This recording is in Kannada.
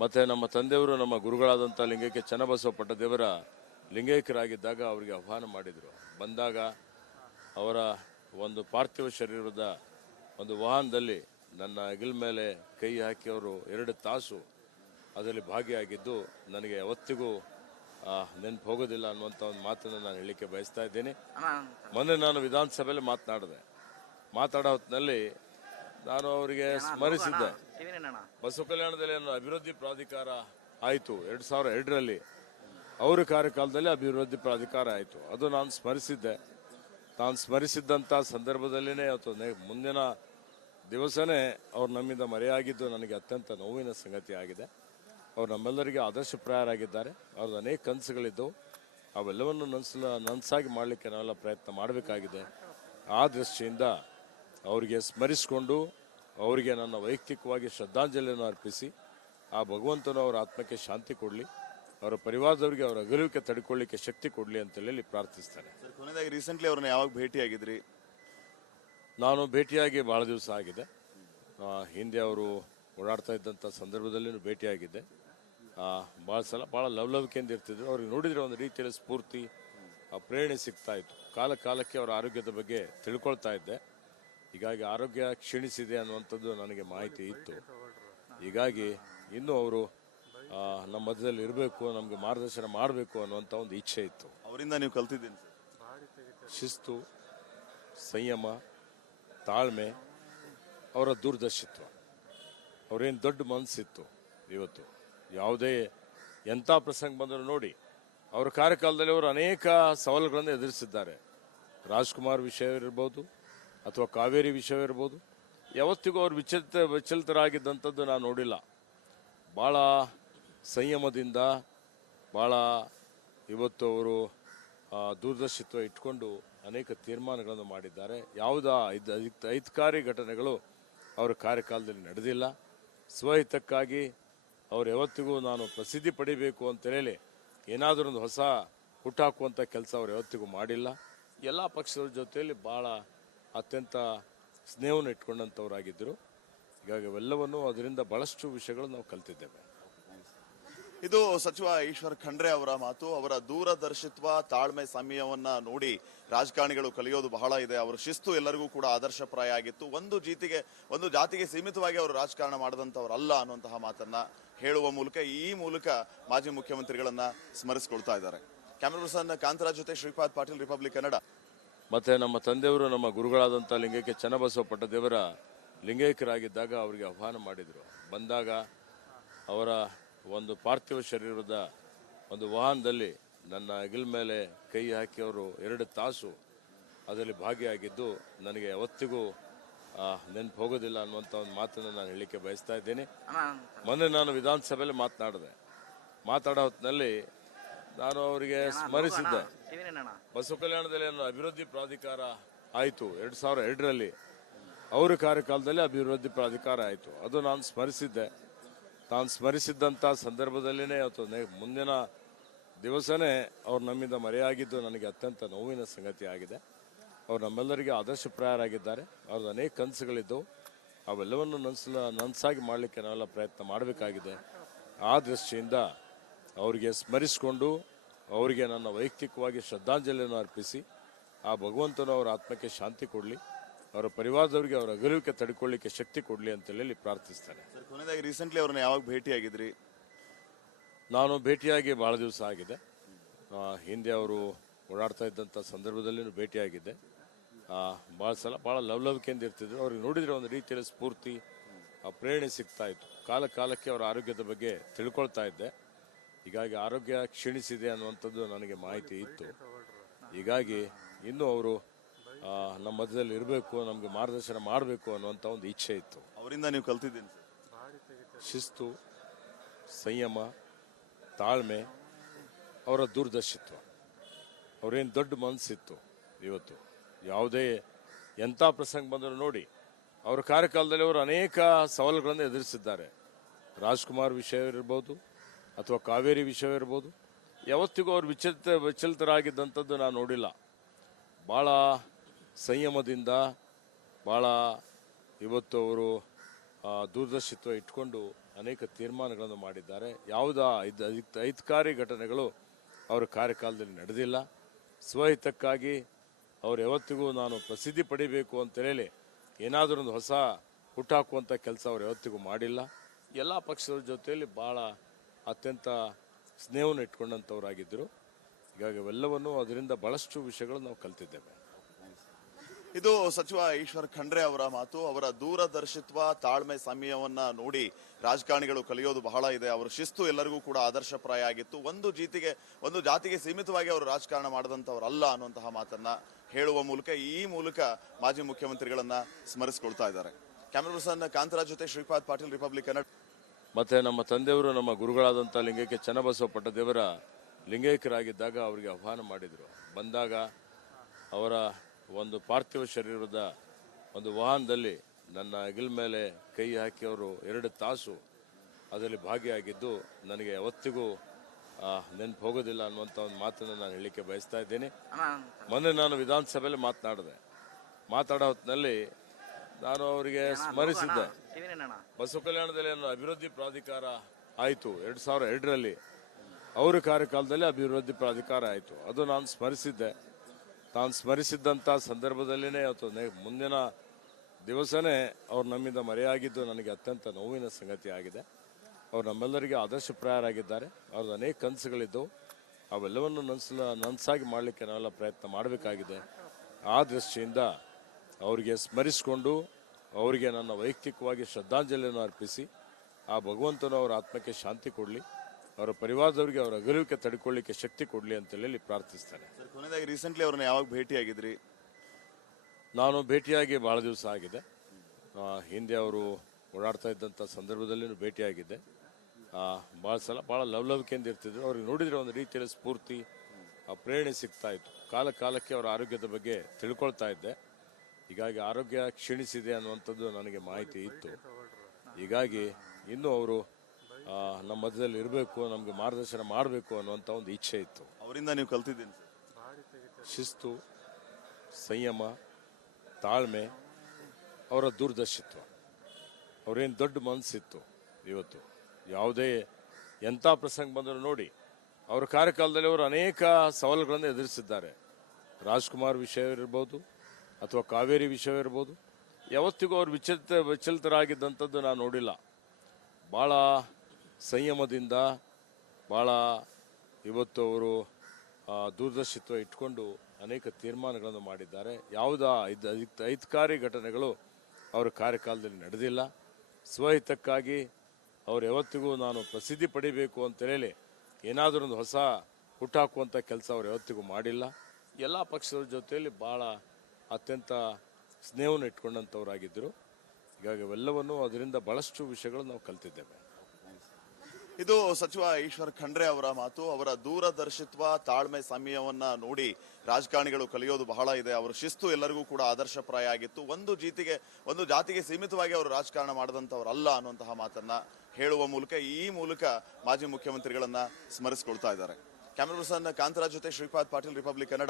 ಮತ್ತು ನಮ್ಮ ತಂದೆಯವರು ನಮ್ಮ ಗುರುಗಳಾದಂಥ ಲಿಂಗೈಕ್ಯ ಚನ್ನಬಸವ ಪಟ್ಟದೇವರ ಲಿಂಗೈಕ್ಯರಾಗಿದ್ದಾಗ ಅವರಿಗೆ ಆಹ್ವಾನ ಮಾಡಿದರು. ಬಂದಾಗ ಅವರ ಒಂದು ಪಾರ್ಥಿವ ಶರೀರದ ಒಂದು ವಾಹನದಲ್ಲಿ ನನ್ನ ಹೆಗಲ ಮೇಲೆ ಕೈ ಹಾಕಿ ಅವರು 2 ತಾಸು ಅದರಲ್ಲಿ ಭಾಗಿಯಾಗಿದ್ದು ನನಗೆ ಯಾವತ್ತಿಗೂ ನೆನಪು ಹೋಗೋದಿಲ್ಲ ಅನ್ನುವಂಥ ಒಂದು ಮಾತನ್ನು ನಾನು ಹೇಳಲಿಕ್ಕೆ ಬಯಸ್ತಾ ಇದ್ದೀನಿ. ಮೊನ್ನೆ ನಾನು ವಿಧಾನಸಭೆಯಲ್ಲಿ ಮಾತಾಡೋ ಹೊತ್ತಿನಲ್ಲಿ ನಾನು ಅವರಿಗೆ ಸ್ಮರಿಸಿದ್ದೆ. ಬಸವ ಕಲ್ಯಾಣದಲ್ಲಿ ಅಭಿವೃದ್ಧಿ ಪ್ರಾಧಿಕಾರ ಆಯಿತು 2002ರಲ್ಲಿ, ಅವರ ಕಾರ್ಯಕಾಲದಲ್ಲಿ ಅಭಿವೃದ್ಧಿ ಪ್ರಾಧಿಕಾರ ಆಯಿತು. ಅದು ನಾನು ಸ್ಮರಿಸಿದ್ದೆ. ನಾನು ಸ್ಮರಿಸಿದ್ದಂಥ ಸಂದರ್ಭದಲ್ಲಿನೇ ಅಥವಾ ಮುಂದಿನ ದಿವಸನೇ ಅವ್ರು ನಮ್ಮಿಂದ ಮರೆಯಾಗಿದ್ದು ನನಗೆ ಅತ್ಯಂತ ನೋವಿನ ಸಂಗತಿ ಆಗಿದೆ. ಅವ್ರು ನಮ್ಮೆಲ್ಲರಿಗೆ ಆದರ್ಶಪ್ರಾಯರಾಗಿದ್ದಾರೆ. ಅವ್ರದ್ದು ಅನೇಕ ಕನಸುಗಳಿದ್ದವು. ಅವೆಲ್ಲವನ್ನು ನನಸಾಗಿ ಮಾಡಲಿಕ್ಕೆ ನಾವೆಲ್ಲ ಪ್ರಯತ್ನ ಮಾಡಬೇಕಾಗಿದೆ. ಆ ದೃಷ್ಟಿಯಿಂದ ಅವರಿಗೆ ಸ್ಮರಿಸಿಕೊಂಡು ಅವರಿಗೆ ನನ್ನ ವೈಯಕ್ತಿಕವಾಗಿ ಶ್ರದ್ಧಾಂಜಲಿಯನ್ನು ಅರ್ಪಿಸಿ ಆ ಭಗವಂತನು ಅವರ ಆತ್ಮಕ್ಕೆ ಶಾಂತಿ ಕೊಡಲಿ, ಅವರ ಪರಿವಾರದವರಿಗೆ ಅವರ ಅಗಲುವಿಕೆ ತಡ್ಕೊಳ್ಳಿಕ್ಕೆ ಶಕ್ತಿ ಕೊಡಲಿ ಅಂತೇಳಿ ಪ್ರಾರ್ಥಿಸ್ತಾರೆ. ಕೊನೆಯದಾಗಿ ರೀಸೆಂಟ್ಲಿ ಅವ್ರನ್ನ ಯಾವಾಗ ಭೇಟಿಯಾಗಿದ್ರಿ? ನಾನು ಭೇಟಿಯಾಗಿ ಭಾಳ ದಿವಸ ಆಗಿದೆ. ಹಿಂದೆ ಅವರು ಓಡಾಡ್ತಾ ಇದ್ದಂಥ ಸಂದರ್ಭದಲ್ಲಿಯೂ ಭೇಟಿಯಾಗಿದ್ದೆ. ಭಾಳ ಸಲ ಭಾಳ ಲವಲವಿಕೆಯಿಂದ ಇರ್ತಿದ್ರು. ಅವ್ರಿಗೆ ನೋಡಿದರೆ ಒಂದು ರೀತಿಯಲ್ಲಿ ಸ್ಫೂರ್ತಿ, ಪ್ರೇರಣೆ ಸಿಗ್ತಾ ಇತ್ತು. ಕಾಲಕ್ಕೆ ಅವರ ಆರೋಗ್ಯದ ಬಗ್ಗೆ ತಿಳ್ಕೊಳ್ತಾ ಇದ್ದೆ. ಹೀಗಾಗಿ ಆರೋಗ್ಯ ಕ್ಷೀಣಿಸಿದೆ ಅನ್ನುವಂಥದ್ದು ನನಗೆ ಮಾಹಿತಿ ಇತ್ತು. ಹೀಗಾಗಿ ಇನ್ನೂ ಅವರು ನಮ್ಮ ಮಧ್ಯದಲ್ಲಿ ಇರಬೇಕು, ನಮಗೆ ಮಾರ್ಗದರ್ಶನ ಮಾಡಬೇಕು ಅನ್ನುವಂಥ ಒಂದು ಇಚ್ಛೆ ಇತ್ತು. ಅವರಿಂದ ನೀವು ಕಲ್ತಿದ್ದೀನಿ ಶಿಸ್ತು, ಸಂಯಮ, ತಾಳ್ಮೆ, ಅವರ ದೂರದರ್ಶಿತ್ವ, ಅವರೇನು ದೊಡ್ಡ ಮನಸ್ಸಿತ್ತು. ಇವತ್ತು ಯಾವುದೇ ಎಂಥ ಪ್ರಸಂಗ ಬಂದರೂ ನೋಡಿ, ಅವರ ಕಾರ್ಯಕಾಲದಲ್ಲಿ ಅವರು ಅನೇಕ ಸವಾಲುಗಳನ್ನು ಎದುರಿಸಿದ್ದಾರೆ. ರಾಜ್ಕುಮಾರ್ ವಿಷಯವಿರ್ಬೋದು ಅಥವಾ ಕಾವೇರಿ ವಿಷಯವಿರ್ಬೋದು, ಯಾವತ್ತಿಗೂ ಅವರು ವಿಚಲಿತರಾಗಿದ್ದಂಥದ್ದು ನಾನು ನೋಡಿಲ್ಲ. ಭಾಳ ಸಂಯಮದಿಂದ ಭಾಳ ಇವತ್ತು ಅವರು ದೂರದರ್ಶಿತ್ವ ಇಟ್ಕೊಂಡು ಅನೇಕ ತೀರ್ಮಾನಗಳನ್ನು ಮಾಡಿದ್ದಾರೆ. ಯಾವುದೇ ಅಹಿತಕಾರಿ ಘಟನೆಗಳು ಅವರ ಕಾರ್ಯಕಾಲದಲ್ಲಿ ನಡೆದಿಲ್ಲ. ಸ್ವಹಿತಕ್ಕಾಗಿ ಅವರು ಯಾವತ್ತಿಗೂ ನಾನು ಪ್ರಸಿದ್ಧಿ ಪಡಿಬೇಕು ಅಂತೇಳಿ ಏನಾದರೂ ಒಂದು ಹೊಸ ಹುಟ್ಟಾಕುವಂಥ ಕೆಲಸ ಅವರು ಯಾವತ್ತಿಗೂ ಮಾಡಿಲ್ಲ. ಎಲ್ಲ ಪಕ್ಷದವ್ರ ಜೊತೆಯಲ್ಲಿ ಭಾಳ ಅತ್ಯಂತ ಸ್ನೇಹವನ್ನು ಇಟ್ಕೊಂಡಂಥವರಾಗಿದ್ದರು. ಹೀಗಾಗಿ ಅವೆಲ್ಲವನ್ನು ಅದರಿಂದ ಬಹಳಷ್ಟು ವಿಷಯಗಳು ನಾವು ಕಲ್ತಿದ್ದೇವೆ. ಇದು ಸಚಿವ ಈಶ್ವರ್ ಖಂಡ್ರೆ ಅವರ ಮಾತು. ಅವರ ದೂರದರ್ಶಿತ್ವ, ತಾಳ್ಮೆ, ಸಮಯವನ್ನ ನೋಡಿ ರಾಜಕಾರಣಿಗಳು ಕಲಿಯೋದು ಬಹಳ ಇದೆ. ಅವರ ಶಿಸ್ತು ಎಲ್ಲರಿಗೂ ಕೂಡ ಆದರ್ಶಪ್ರಾಯ ಆಗಿತ್ತು. ಒಂದು ಜಾತಿಗೆ ಸೀಮಿತವಾಗಿ ಅವರು ರಾಜಕಾರಣ ಮಾಡದಂತವರಲ್ಲ ಅನ್ನುವಂತಹ ಮಾತನ್ನ ಹೇಳುವ ಮೂಲಕ ಈ ಮೂಲಕ ಮಾಜಿ ಮುಖ್ಯಮಂತ್ರಿಗಳನ್ನ ಸ್ಮರಿಸಿಕೊಳ್ತಾ ಇದ್ದಾರೆ. ಕ್ಯಾಮರಾ ಪರ್ಸನ್ ಕಾಂತರಾಜ್ ಜೊತೆ ಶ್ರೀಪಾದ್ ಪಾಟೀಲ್, ರಿಪಬ್ಲಿಕ್ ಕನ್ನಡ. ಮತ್ತೆ ನಮ್ಮ ತಂದೆಯವರು ನಮ್ಮ ಗುರುಗಳಾದಂಥ ಲಿಂಗೈಕ್ಯ ಚನ್ನಬಸವ ಪಟ್ಟದೇವರ ಲಿಂಗೈಕ್ಯರಾಗಿದ್ದಾಗ ಅವರಿಗೆ ಆಹ್ವಾನ ಮಾಡಿದರು. ಬಂದಾಗ ಅವರ ಒಂದು ಪಾರ್ಥಿವ ಶರೀರದ ಒಂದು ವಾಹನದಲ್ಲಿ ನನ್ನ ಹೆಗಲ ಮೇಲೆ ಕೈ ಹಾಕಿ ಅವರು 2 ತಾಸು ಅದರಲ್ಲಿ ಭಾಗಿಯಾಗಿದ್ದು ನನಗೆ ಯಾವತ್ತಿಗೂ ನೆನಪು ಹೋಗೋದಿಲ್ಲ ಅನ್ನುವಂಥ ಒಂದು ಮಾತನ್ನು ನಾನು ಹೇಳಲಿಕ್ಕೆ ಬಯಸ್ತಾ ಇದ್ದೀನಿ. ಮೊನ್ನೆ ನಾನು ವಿಧಾನಸಭೆಯಲ್ಲಿ ಮಾತಾಡೋ ಹೊತ್ತಿನಲ್ಲಿ ನಾನು ಅವರಿಗೆ ಸ್ಮರಿಸಿದ್ದೆ. ಬಸವ ಕಲ್ಯಾಣದಲ್ಲಿ ಅಭಿವೃದ್ಧಿ ಪ್ರಾಧಿಕಾರ ಆಯಿತು 2002ರಲ್ಲಿ, ಅವರ ಕಾರ್ಯಕಾಲದಲ್ಲಿ ಅಭಿವೃದ್ಧಿ ಪ್ರಾಧಿಕಾರ ಆಯಿತು. ಅದು ನಾನು ಸ್ಮರಿಸಿದ್ದೆ. ನಾನು ಸ್ಮರಿಸಿದ್ದಂಥ ಸಂದರ್ಭದಲ್ಲಿನೇ ಅಥವಾ ಮುಂದಿನ ದಿವಸನೇ ಅವ್ರು ನಮ್ಮಿಂದ ಮರೆಯಾಗಿದ್ದು ನನಗೆ ಅತ್ಯಂತ ನೋವಿನ ಸಂಗತಿ ಆಗಿದೆ. ಅವ್ರು ನಮ್ಮೆಲ್ಲರಿಗೆ ಆದರ್ಶಪ್ರಾಯರಾಗಿದ್ದಾರೆ. ಅವ್ರದ್ದು ಅನೇಕ ಕನಸುಗಳಿದ್ದವು. ಅವೆಲ್ಲವನ್ನು ನನಸಾಗಿ ಮಾಡಲಿಕ್ಕೆ ನಾವೆಲ್ಲ ಪ್ರಯತ್ನ ಮಾಡಬೇಕಾಗಿದೆ. ಆ ದೃಷ್ಟಿಯಿಂದ ಅವರಿಗೆ ಸ್ಮರಿಸಿಕೊಂಡು ಅವರಿಗೆ ನನ್ನ ವೈಯಕ್ತಿಕವಾಗಿ ಶ್ರದ್ಧಾಂಜಲಿಯನ್ನು ಅರ್ಪಿಸಿ ಆ ಭಗವಂತನು ಅವರ ಆತ್ಮಕ್ಕೆ ಶಾಂತಿ ಕೊಡಲಿ, ಅವರ ಪರಿವಾರದವರಿಗೆ ಅವರ ಅಗಲುವಿಕೆ ತಡ್ಕೊಳ್ಳಿಕ್ಕೆ ಶಕ್ತಿ ಕೊಡಲಿ ಅಂತೇಳಿ ಪ್ರಾರ್ಥಿಸ್ತಾರೆ. ಕೊನೆಯದಾಗಿ ರೀಸೆಂಟ್ಲಿ ಅವ್ರನ್ನ ಯಾವಾಗ ಭೇಟಿಯಾಗಿದ್ರಿ? ನಾನು ಭೇಟಿಯಾಗಿ ಭಾಳ ದಿವಸ ಆಗಿದೆ. ಹಿಂದೆ ಅವರು ಓಡಾಡ್ತಾ ಇದ್ದಂಥ ಸಂದರ್ಭದಲ್ಲಿಯೂ ಭೇಟಿಯಾಗಿದ್ದೆ. ಭಾಳ ಸಲ ಭಾಳ ಲವಲವಿಕೆಯಿಂದ ಇರ್ತಿದ್ರು. ಅವ್ರಿಗೆ ನೋಡಿದರೆ ಒಂದು ರೀತಿಯಲ್ಲಿ ಸ್ಫೂರ್ತಿ, ಪ್ರೇರಣೆ ಸಿಗ್ತಾ ಇತ್ತು. ಕಾಲಕ್ಕೆ ಅವರ ಆರೋಗ್ಯದ ಬಗ್ಗೆ ತಿಳ್ಕೊಳ್ತಾ ಇದ್ದೆ. ಹೀಗಾಗಿ ಆರೋಗ್ಯ ಕ್ಷೀಣಿಸಿದೆ ಅನ್ನುವಂಥದ್ದು ನನಗೆ ಮಾಹಿತಿ ಇತ್ತು. ಹೀಗಾಗಿ ಇನ್ನೂ ಅವರು ನಮ್ಮ ಮಧ್ಯದಲ್ಲಿ ಇರಬೇಕು, ನಮಗೆ ಮಾರ್ಗದರ್ಶನ ಮಾಡಬೇಕು ಅನ್ನುವಂಥ ಒಂದು ಇಚ್ಛೆ ಇತ್ತು. ಅವರಿಂದ ನೀವು ಕಲ್ತಿದ್ದೀನಿ ಶಿಸ್ತು, ಸಂಯಮ, ತಾಳ್ಮೆ, ಅವರ ದೂರದರ್ಶಿತ್ವ, ಅವರೇನು ದೊಡ್ಡ ಮನಸ್ಸಿತ್ತು. ಇವತ್ತು ಯಾವುದೇ ಎಂಥ ಪ್ರಸಂಗ ಬಂದರೂ ನೋಡಿ, ಅವರ ಕಾರ್ಯಕಾಲದಲ್ಲಿ ಅವರು ಅನೇಕ ಸವಾಲುಗಳನ್ನು ಎದುರಿಸಿದ್ದಾರೆ. ರಾಜ್ಕುಮಾರ್ ವಿಷಯವಿರ್ಬೋದು ಅಥವಾ ಕಾವೇರಿ ವಿಷಯವಿರ್ಬೋದು, ಯಾವತ್ತಿಗೂ ಅವರು ವಿಚಲಿತರಾಗಿದ್ದಂಥದ್ದು ನಾನು ನೋಡಿಲ್ಲ. ಭಾಳ ಸಂಯಮದಿಂದ ಭಾಳ ಇವತ್ತು ಅವರು ದೂರದರ್ಶಿತ್ವ ಇಟ್ಕೊಂಡು ಅನೇಕ ತೀರ್ಮಾನಗಳನ್ನು ಮಾಡಿದ್ದಾರೆ. ಅಹಿತಕಾರಿ ಘಟನೆಗಳು ಅವರ ಕಾರ್ಯಕಾಲದಲ್ಲಿ ನಡೆದಿಲ್ಲ. ಸ್ವಹಿತಕ್ಕಾಗಿ ಅವರು ಯಾವತ್ತಿಗೂ ನಾನು ಪ್ರಸಿದ್ಧಿ ಪಡಿಬೇಕು ಅಂತೇಳಿ ಏನಾದರೂ ಒಂದು ಹೊಸ ಹುಟ್ಟಾಕುವಂಥ ಕೆಲಸ ಅವರು ಯಾವತ್ತಿಗೂ ಮಾಡಿಲ್ಲ. ಎಲ್ಲ ಪಕ್ಷದವ್ರ ಜೊತೆಯಲ್ಲಿ ಭಾಳ ಅತ್ಯಂತ ಸ್ನೇಹವನ್ನು ಇಟ್ಕೊಂಡಂಥವರಾಗಿದ್ದರು. ಹೀಗಾಗಿ ಅವೆಲ್ಲವನ್ನು ಅದರಿಂದ ಬಹಳಷ್ಟು ವಿಷಯಗಳು ನಾವು ಕಲ್ತಿದ್ದೇವೆ. ಇದು ಸಚಿವ ಈಶ್ವರ್ ಖಂಡ್ರೆ ಅವರ ಮಾತು. ಅವರ ದೂರದರ್ಶಿತ್ವ, ತಾಳ್ಮೆ, ಸಮಯವನ್ನ ನೋಡಿ ರಾಜಕಾರಣಿಗಳು ಕಲಿಯೋದು ಬಹಳ ಇದೆ. ಅವರ ಶಿಸ್ತು ಎಲ್ಲರಿಗೂ ಕೂಡ ಆದರ್ಶಪ್ರಾಯ ಆಗಿತ್ತು. ಒಂದು ಜಾತಿಗೆ ಸೀಮಿತವಾಗಿ ಅವರು ರಾಜಕಾರಣ ಮಾಡದಂತವರಲ್ಲ ಅನ್ನುವಂತಹ ಮಾತನ್ನ ಹೇಳುವ ಮೂಲಕ ಈ ಮೂಲಕ ಮಾಜಿ ಮುಖ್ಯಮಂತ್ರಿಗಳನ್ನ ಸ್ಮರಿಸಿಕೊಳ್ತಾ ಇದ್ದಾರೆ. ಕ್ಯಾಮರಾ ಪರ್ಸನ್ ಕಾಂತರಾಜ್ ಜೊತೆ ಶ್ರೀಪಾದ್ ಪಾಟೀಲ್, ರಿಪಬ್ಲಿಕ್ ಕನ್ನಡ. ಮತ್ತೆ ನಮ್ಮ ತಂದೆಯವರು ನಮ್ಮ ಗುರುಗಳಾದಂಥ ಲಿಂಗೈಕ್ಯ ಚನ್ನಬಸವ ಪಟ್ಟದೇವರ ಲಿಂಗೈಕ್ಯರಾಗಿದ್ದಾಗ ಅವರಿಗೆ ಆಹ್ವಾನ ಮಾಡಿದರು. ಬಂದಾಗ ಅವರ ಒಂದು ಪಾರ್ಥಿವ ಶರೀರದ ಒಂದು ವಾಹನದಲ್ಲಿ ನನ್ನ ಹೆಗಲ ಮೇಲೆ ಕೈ ಹಾಕಿ ಅವರು 2 ತಾಸು ಅದರಲ್ಲಿ ಭಾಗಿಯಾಗಿದ್ದು ನನಗೆ ಯಾವತ್ತಿಗೂ ನೆನಪು ಹೋಗೋದಿಲ್ಲ ಅನ್ನುವಂಥ ಒಂದು ಮಾತನ್ನು ನಾನು ಹೇಳಲಿಕ್ಕೆ ಬಯಸ್ತಾ ಇದ್ದೀನಿ. ಮೊನ್ನೆ ನಾನು ವಿಧಾನಸಭೆಯಲ್ಲಿ ಮಾತಾಡೋ ಹೊತ್ತಿನಲ್ಲಿ ನಾನು ಅವರಿಗೆ ಸ್ಮರಿಸಿದ್ದೆ. ಬಸವ ಕಲ್ಯಾಣದಲ್ಲಿ ಅಭಿವೃದ್ಧಿ ಪ್ರಾಧಿಕಾರ ಆಯಿತು 2002ರಲ್ಲಿ. ಅವರ ಕಾರ್ಯಕಾಲದಲ್ಲಿ ಅಭಿವೃದ್ಧಿ ಪ್ರಾಧಿಕಾರ ಆಯಿತು. ಅದು ನಾನು ಸ್ಮರಿಸಿದ್ದೆ. ನಾನು ಸ್ಮರಿಸಿದ್ದಂಥ ಸಂದರ್ಭದಲ್ಲಿನೇ ಅವತ್ತು ಮುಂದಿನ ದಿವಸನೇ ಅವ್ರು ನಮ್ಮಿಂದ ಮರೆಯಾಗಿದ್ದು ನನಗೆ ಅತ್ಯಂತ ನೋವಿನ ಸಂಗತಿ ಆಗಿದೆ. ಅವ್ರು ನಮ್ಮೆಲ್ಲರಿಗೆ ಆದರ್ಶಪ್ರಾಯರಾಗಿದ್ದಾರೆ. ಅವ್ರದ್ದು ಅನೇಕ ಕನಸುಗಳಿದ್ದವು. ಅವೆಲ್ಲವನ್ನು ನನಸಾಗಿ ಮಾಡಲಿಕ್ಕೆ ನಾವೆಲ್ಲ ಪ್ರಯತ್ನ ಮಾಡಬೇಕಾಗಿದೆ. ಆ ದೃಷ್ಟಿಯಿಂದ ಅವರಿಗೆ ಸ್ಮರಿಸಿಕೊಂಡು ಅವರಿಗೆ ನನ್ನ ವೈಯಕ್ತಿಕವಾಗಿ ಶ್ರದ್ಧಾಂಜಲಿಯನ್ನು ಅರ್ಪಿಸಿ ಆ ಭಗವಂತನು ಅವರ ಆತ್ಮಕ್ಕೆ ಶಾಂತಿ ಕೊಡಲಿ, ಅವರ ಪರಿವಾರದವರಿಗೆ ಅವರ ಅಗಲುವಿಕೆ ತಡ್ಕೊಳ್ಳಿಕ್ಕೆ ಶಕ್ತಿ ಕೊಡಲಿ ಅಂತೇಳಿ ಪ್ರಾರ್ಥಿಸ್ತಾರೆ. ಕೊನೆಯದಾಗಿ ರೀಸೆಂಟ್ಲಿ ಅವ್ರನ್ನ ಯಾವಾಗ ಭೇಟಿಯಾಗಿದ್ರಿ? ನಾನು ಭೇಟಿಯಾಗಿ ಭಾಳ ದಿವಸ ಆಗಿದೆ. ಹಿಂದೆ ಅವರು ಓಡಾಡ್ತಾ ಇದ್ದಂಥ ಸಂದರ್ಭದಲ್ಲಿ ಭೇಟಿಯಾಗಿದ್ದೆ. ಭಾಳ ಸಲ ಭಾಳ ಲವಲವಿಕೆಯಿಂದ ಇರ್ತಿದ್ರು. ಅವ್ರಿಗೆ ನೋಡಿದರೆ ಒಂದು ರೀತಿಯಲ್ಲಿ ಸ್ಫೂರ್ತಿ, ಪ್ರೇರಣೆ ಸಿಗ್ತಾ ಇತ್ತು. ಕಾಲಕ್ಕೆ ಅವರ ಆರೋಗ್ಯದ ಬಗ್ಗೆ ತಿಳ್ಕೊಳ್ತಾ ಇದ್ದೆ. ಹೀಗಾಗಿ ಆರೋಗ್ಯ ಕ್ಷೀಣಿಸಿದೆ ಅನ್ನುವಂಥದ್ದು ನನಗೆ ಮಾಹಿತಿ ಇತ್ತು. ಹೀಗಾಗಿ ಇನ್ನೂ ಅವರು ನಮ್ಮ ಮಧ್ಯದಲ್ಲಿ ಇರಬೇಕು, ನಮಗೆ ಮಾರ್ಗದರ್ಶನ ಮಾಡಬೇಕು ಅನ್ನುವಂಥ ಒಂದು ಇಚ್ಛೆ ಇತ್ತು. ಅವರಿಂದ ನೀವು ಕಲ್ತಿದ್ದೀನಿ? ಶಿಸ್ತು, ಸಂಯಮ, ತಾಳ್ಮೆ, ಅವರ ದೂರದರ್ಶಿತ್ವ, ಅವರೇನು ದೊಡ್ಡ ಮನಸ್ಸಿತ್ತು. ಇವತ್ತು ಯಾವುದೇ ಎಂಥ ಪ್ರಸಂಗ ಬಂದರೂ ನೋಡಿ ಅವರ ಕಾರ್ಯಕಾಲದಲ್ಲಿ ಅವರು ಅನೇಕ ಸವಾಲುಗಳನ್ನು ಎದುರಿಸಿದ್ದಾರೆ. ರಾಜ್ಕುಮಾರ್ ವಿಷಯವಿರ್ಬೋದು ಅಥವಾ ಕಾವೇರಿ ವಿಷಯವಿರ್ಬೋದು, ಯಾವತ್ತಿಗೂ ಅವರು ವಿಚಲಿತರಾಗಿದ್ದಂಥದ್ದು ನಾನು ನೋಡಿಲ್ಲ. ಭಾಳ ಸಂಯಮದಿಂದ ಭಾಳ ಇವತ್ತು ಅವರು ದೂರದರ್ಶಿತ್ವ ಇಟ್ಕೊಂಡು ಅನೇಕ ತೀರ್ಮಾನಗಳನ್ನು ಮಾಡಿದ್ದಾರೆ. ಅಹಿತಕಾರಿ ಘಟನೆಗಳು ಅವರ ಕಾರ್ಯಕಾಲದಲ್ಲಿ ನಡೆದಿಲ್ಲ. ಸ್ವಹಿತಕ್ಕಾಗಿ ಅವರು ಯಾವತ್ತಿಗೂ ನಾನು ಪ್ರಸಿದ್ಧಿ ಪಡಿಬೇಕು ಅಂತೇಳಿ ಏನಾದರೂ ಒಂದು ಹೊಸ ಹುಟ್ಟಾಕುವಂಥ ಕೆಲಸ ಅವರು ಯಾವತ್ತಿಗೂ ಮಾಡಿಲ್ಲ. ಎಲ್ಲ ಪಕ್ಷದವ್ರ ಜೊತೆಯಲ್ಲಿ ಭಾಳ ಅತ್ಯಂತ ಸ್ನೇಹವನ್ನು ಇಟ್ಕೊಂಡಂಥವರಾಗಿದ್ದರು. ಹೀಗಾಗಿ ಅವೆಲ್ಲವನ್ನು ಅದರಿಂದ ಬಹಳಷ್ಟು ವಿಷಯಗಳು ನಾವು ಕಲ್ತಿದ್ದೇವೆ. ಇದು ಸಚಿವ ಈಶ್ವರ್ ಖಂಡ್ರೆ ಅವರ ಮಾತು. ಅವರ ದೂರದರ್ಶಿತ್ವ, ತಾಳ್ಮೆ, ಸಮಯವನ್ನ ನೋಡಿ ರಾಜಕಾರಣಿಗಳು ಕಲಿಯೋದು ಬಹಳ ಇದೆ. ಅವರ ಶಿಸ್ತು ಎಲ್ಲರಿಗೂ ಕೂಡ ಆದರ್ಶಪ್ರಾಯ ಆಗಿತ್ತು. ಒಂದು ಜಾತಿಗೆ ಸೀಮಿತವಾಗಿ ಅವರು ರಾಜಕಾರಣ ಮಾಡದಂತವರಲ್ಲ ಅನ್ನುವಂತಹ ಮಾತನ್ನ ಹೇಳುವ ಮೂಲಕ ಈ ಮೂಲಕ ಮಾಜಿ ಮುಖ್ಯಮಂತ್ರಿಗಳನ್ನ ಸ್ಮರಿಸಿಕೊಳ್ತಾ ಇದ್ದಾರೆ. ಕ್ಯಾಮರಾ ಪರ್ಸನ್ ಕಾಂತರಾಜ್ ಜೊತೆ ಶ್ರೀಪಾದ್ ಪಾಟೀಲ್, ರಿಪಬ್ಲಿಕ್ ಕನ್ನಡ.